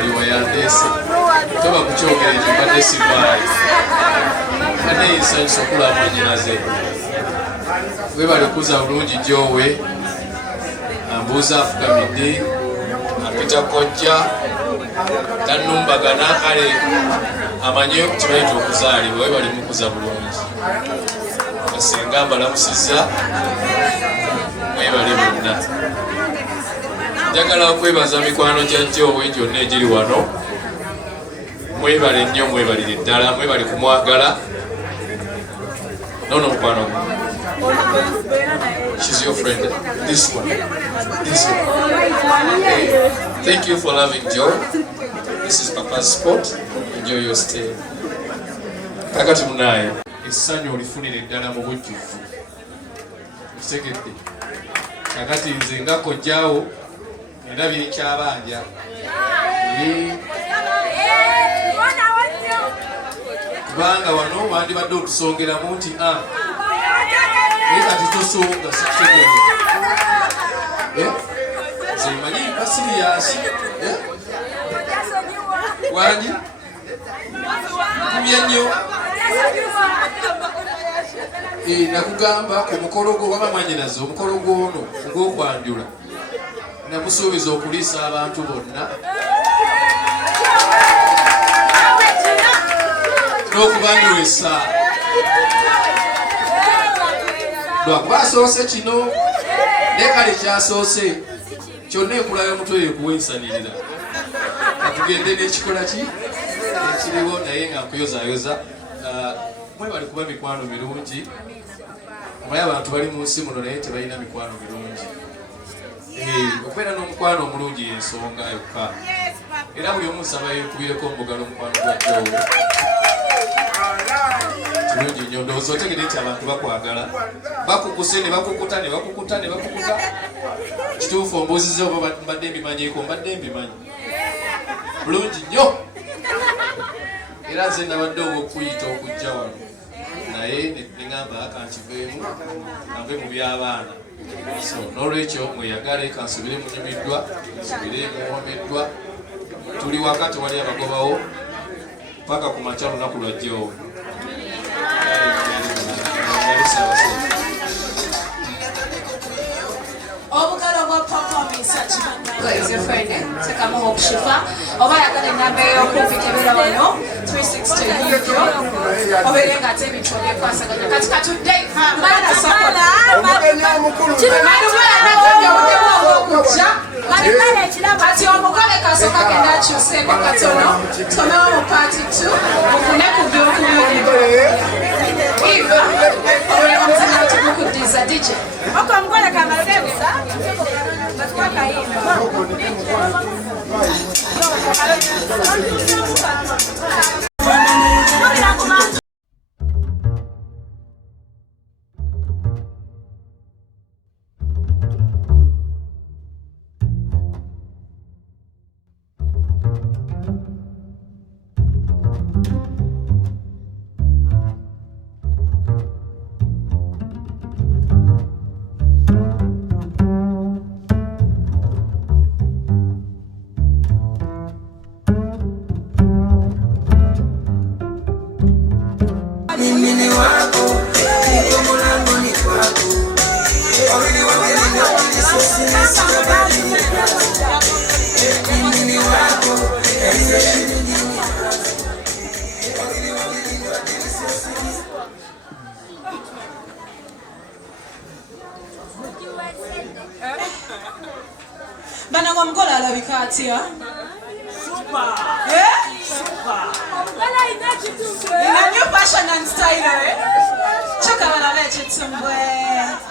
aliwa yandeese toba kukyogera ekyo mbadde sivaayo kane nsanyusa okulaba mwanyinaze webale kuza bulungi Jowe ambuuza afukamidde apita kojja tanumbagana kale amanye kibayita okuzaalibwa webale mukuza bulungi asenga mbalamusizza mwebale bonna njagala okwebaza mikwano gya Jowe gyonna egiri wano mwebale nnyo mwebalire ddala mwebale kumwagala nono mukwano she's your friend this one hey, thank you for loving Joe. This is Papa's spot. Enjoy your stay. Kakati munaye essanyu olifunire ddala mu bujjuvu kitegedde kakati nze nga kojjaawo endabye ekyabanja kubanga wano wandibadde otusongeramu nti naye kati tosonga sikitegedde nze manyi basiriyasi wangi kubye nnyo nakugamba ku mukolo gwo waba mwanyinaze omukolo gwono ogw'okwanjula namusuubiza okuliisa abantu bonna n'okubanywesa lwakuba asoose kino naye kale kyasoose kyonna ekulayo omutwe ekuwensanirira atugende n'ekikola ki ekiriwo naye nga nkuyozaayoza mwebali kuba mikwano mirungi omaye abantu bali mu nsi muno naye tebalina mikwano mirungi okubeera n'omukwano omulungi yensonga yokka era buli omu nsaba yekubireko omugalo omukwano gwa Jowe kirungi nnyo ndowooza otegere nti abantu bakwagala bakukuse ne bakukuta ne bakukuta ne bakukuta kituufu ombuuzize oba mbadde mbimanyiiko mbadde mbimanyi bulungi nnyo era nze nabadde obwokuyita okujja wano naye neŋŋamba kankiveemu nave mu by'abaana so n'olwekyo mweyagale kansubire munyumiddwa nsubire muwomeddwa tuli waka tewali abagobawo paka ku makya lunaku lwa Jowe obugalo bwa Papa Meseach is your friend Ssemakula Shifah oba yagala enamba ey'okumpi kebeera wano 362 yokyo obeere nga ate ebintu ebyekwasaganya kati katudde maana sakola okujja kati omugole kasooka genda akyuseeko katono tusomewo mu paati 2 mufune ku byokunyulimu iva olw'omuzina tumukudiza DJ okomugole kamazebuza batwakayimba Bana wamgola alabika atya? Super. Super. Ina new fashion and style, Choka wala leche tumbwe.